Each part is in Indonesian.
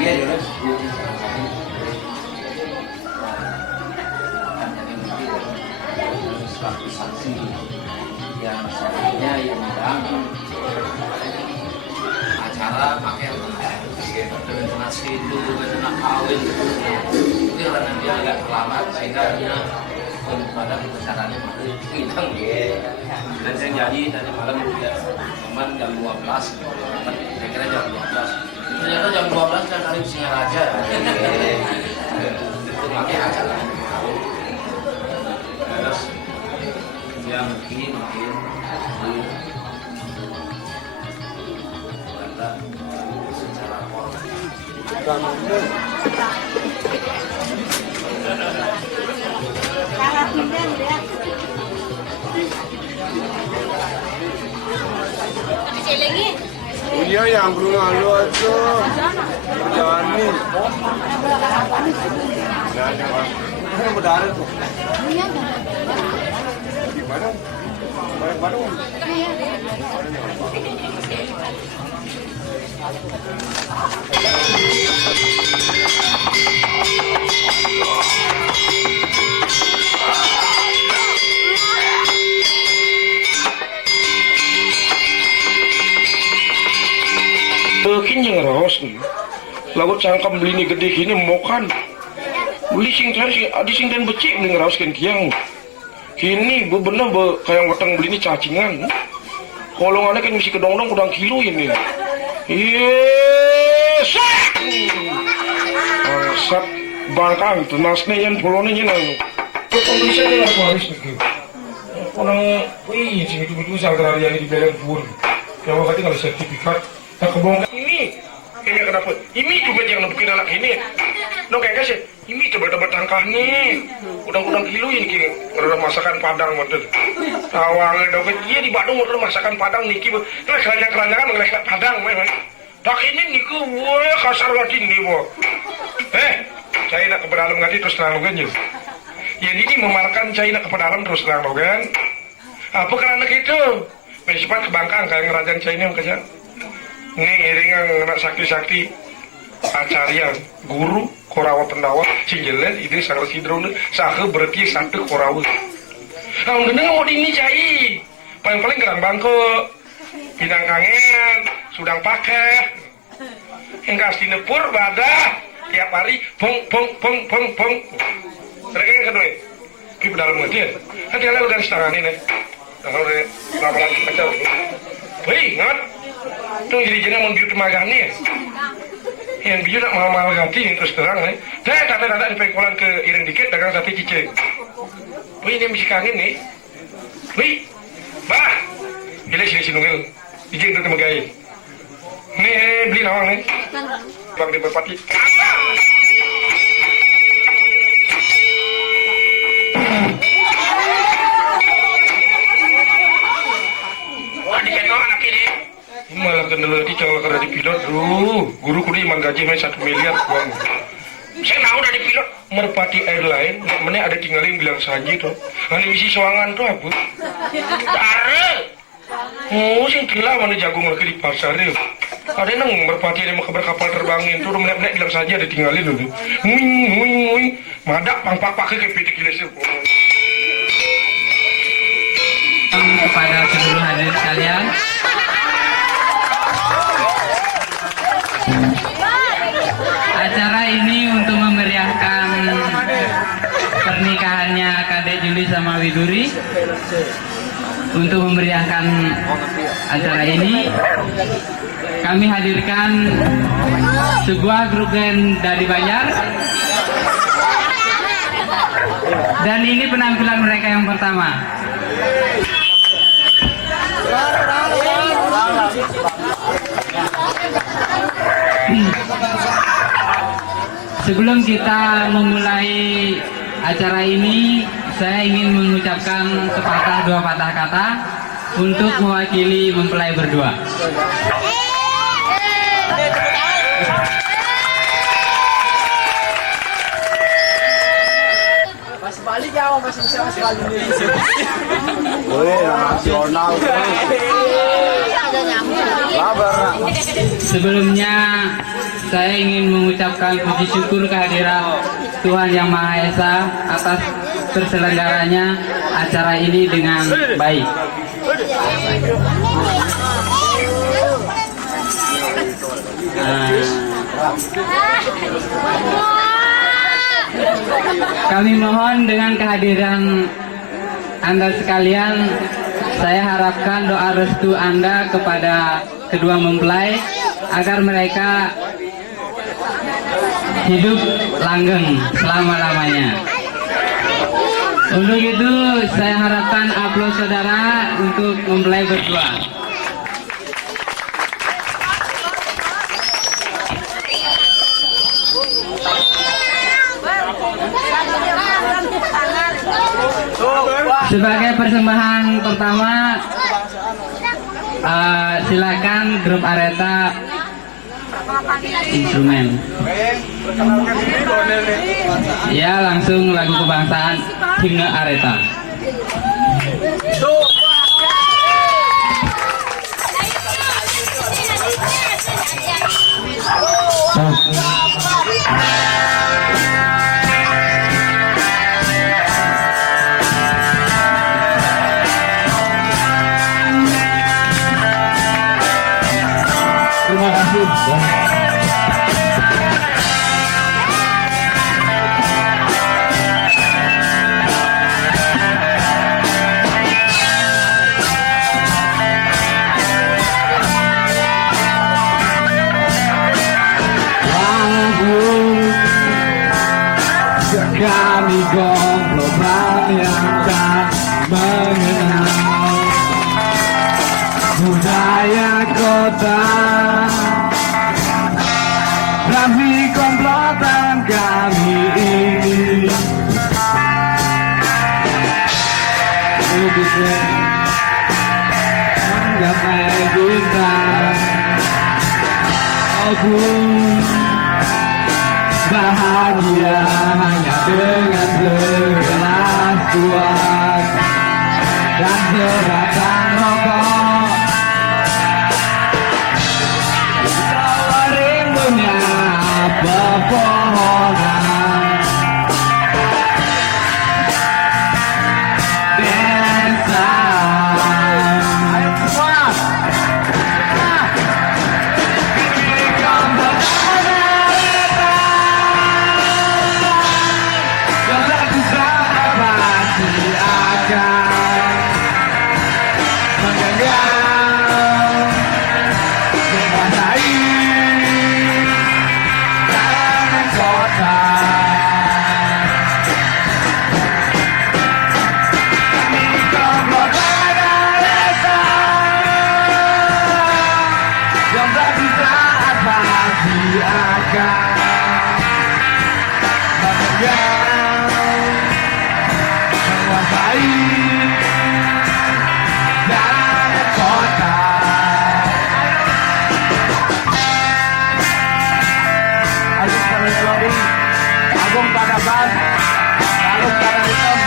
dia dia suatu saksi yang seharusnya yang mengganggu acara pakai donasi itu nak kawin itu karena dia agak terlambat sehingga dia pada acaranya masih hilang dan saya janji tadi malam juga teman jam 12 saya kira jam 12 ternyata jam 12 saya kali Singaraja itu makanya acara terus dia mungkin secara formal Iya yang belum lalu aja. Jani. Yang berdarah tuh. Gimana? Mana? Mungkin yang ros nih, lagu cangkam beli ni gede kini mokan, beli sing cari adi sing dan becik beli ngeros kan kiang, kini benar kayak watang beli ni cacingan, kolongannya kan mesti kedong-dong udang kilo ini, yes, sat bangkang tunasnya yang polonnya yang, bisa dia aku harus nih, orang, wih sing itu sanggar yang di belakang pun, yang waktu kalau sertifikat. Tak kebongkar ini kenapa? Ini cuma yang bikin anak ini. No kayak sih, ini coba tangkah nih. Udang-udang kilo ini kini masakan Padang betul. Awalnya dompet dia di Bandung masakan Padang niki. Terus keranjang-keranjangan ngelek Padang memang. Tak ini niku wah kasar lagi nih bo. Saya nak ke dalam ngati terus terang logan yuk. Ya ini memarkan saya nak ke dalam terus terang logan. Apa kerana itu? Cepat ke Bangkang kayak ngerajang saya ini kerja. Ini iringan anak sakti-sakti acarya guru korawa pendawa cinjelan itu sangat sidron sah berarti satu korawa kalau gendeng mau ini cai paling gerang bangko bidang kangen sudang pakai hingga sinepur badah tiap hari pong mereka yang kedua di dalam ngerti hati kalian udah setengah ini kalau udah lama lagi macam ingat itu jadi mau biut magani ya yang biut nak mahal-mahal ganti terus terang tata di pengkolan ke iring dikit dagang sate cicing ini mesti kangen nih bah bila sini nunggu izin ke temegai nih beli nawang nih bang di berpati malah kendala di jangan kerja di pilot guru kudu iman gaji main 1 miliar uang saya mau dari pilot Merpati Airline mana ada tinggalin bilang saja tuh ini misi soangan tuh apa sing gila mana jagung lagi di pasar deh ada neng Merpati ada mau kapal terbangin tuh mana bilang saja ada tinggalin tuh nguing madak pang pakai ke pitik giles kepada seluruh hadirin sekalian. Acara ini untuk memeriahkan pernikahannya Kade Juli sama Widuri. Untuk memeriahkan acara ini, kami hadirkan sebuah grup band dari Banjar. Dan ini penampilan mereka yang pertama. Sebelum kita memulai acara ini, saya ingin mengucapkan sepatah dua patah kata untuk mewakili mempelai berdua. Masih balik ya, masih bisa balik. Boleh nasional. Sebelumnya saya ingin mengucapkan puji syukur kehadiran Tuhan Yang Maha Esa atas terselenggaranya acara ini dengan baik. Kami mohon dengan kehadiran Anda sekalian, saya harapkan doa restu Anda kepada kedua mempelai agar mereka hidup langgeng selama-lamanya. Untuk itu saya harapkan aplaus saudara untuk mempelai berdua. Sebagai persembahan pertama, silakan grup Areta instrumen. Ya, langsung lagu kebangsaan himne Areta. Terima kasih. Sekali gomloban yang tak mengenal budaya kota, tapi komplotan kami ini bisa menggapai bintang. Aku bahagia hanya dengan segelas kuat dan sebatang rokok. Tawa rindunya pepohonan desa. Ayo semua. Agung pada bas, lalu pada hitam,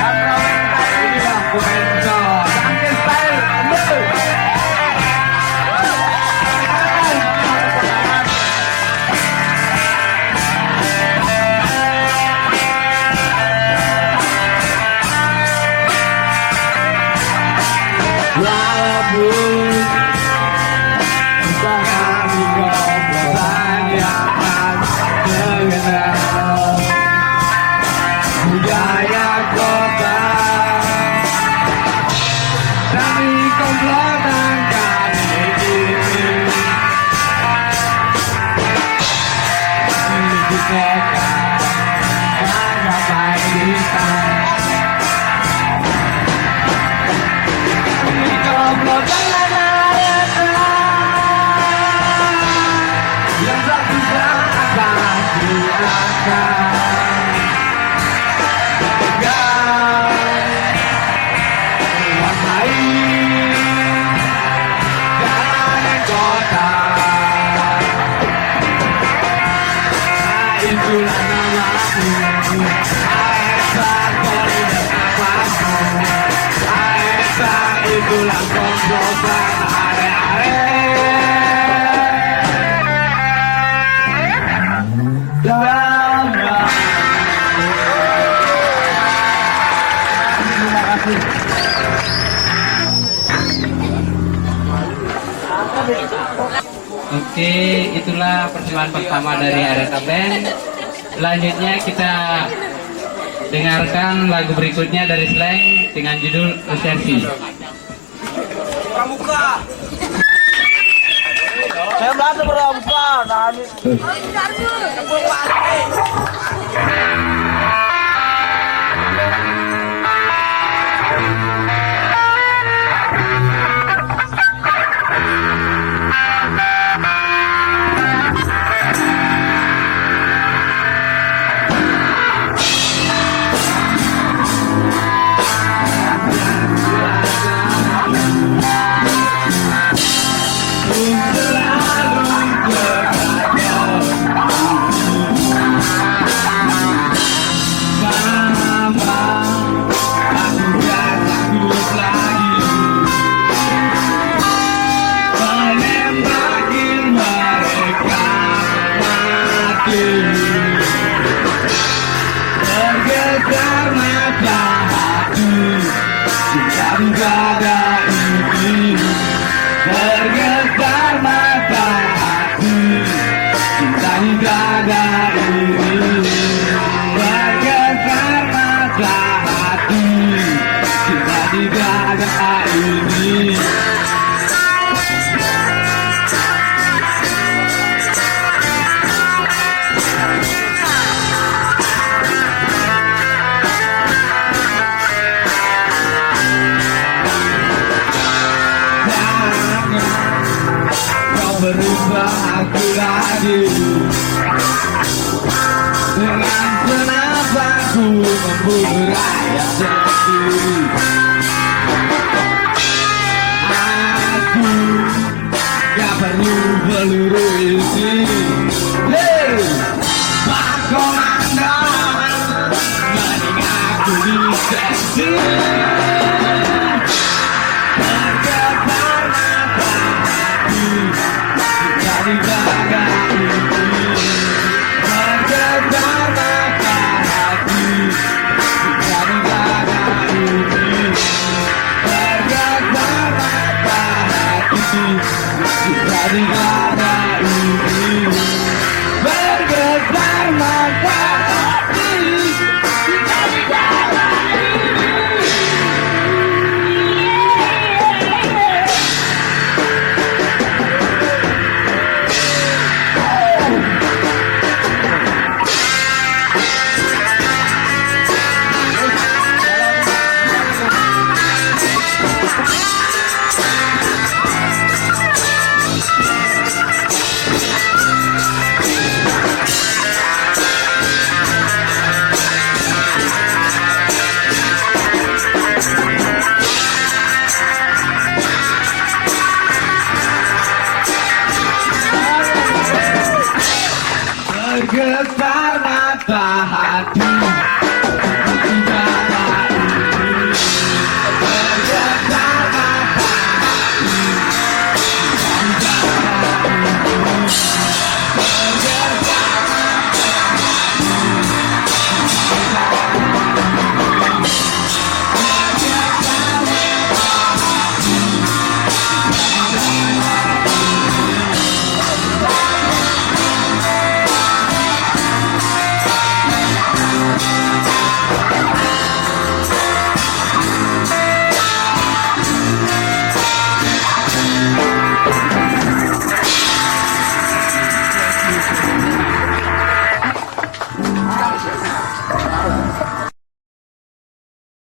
dan rawat inilah Buenso, Tangkis Style, betul. Walaupun kami komplotan yang mengenal budaya kota, tapi komplotan kami ini kita menggapai bintang. Komplotan yang tak bisa pasti akan menguasai jalanan kota. Itulah namaku, Aesa Koridor Namaku, Aesa itu bulan komplotan are-are. Terima kasih. Oke, itulah persembahan pertama dari Areta Band. Selanjutnya kita dengarkan lagu berikutnya dari Slang dengan judul Resepsi. Pramuka. Saya belajar pramuka. Tadi. Berubah aku lagi dengan penampaku membunuh rakyat sendiri. Aku gak perlu peluru ini. Hey, Pak Komandan, mending aku disensi. Bergetar mata hati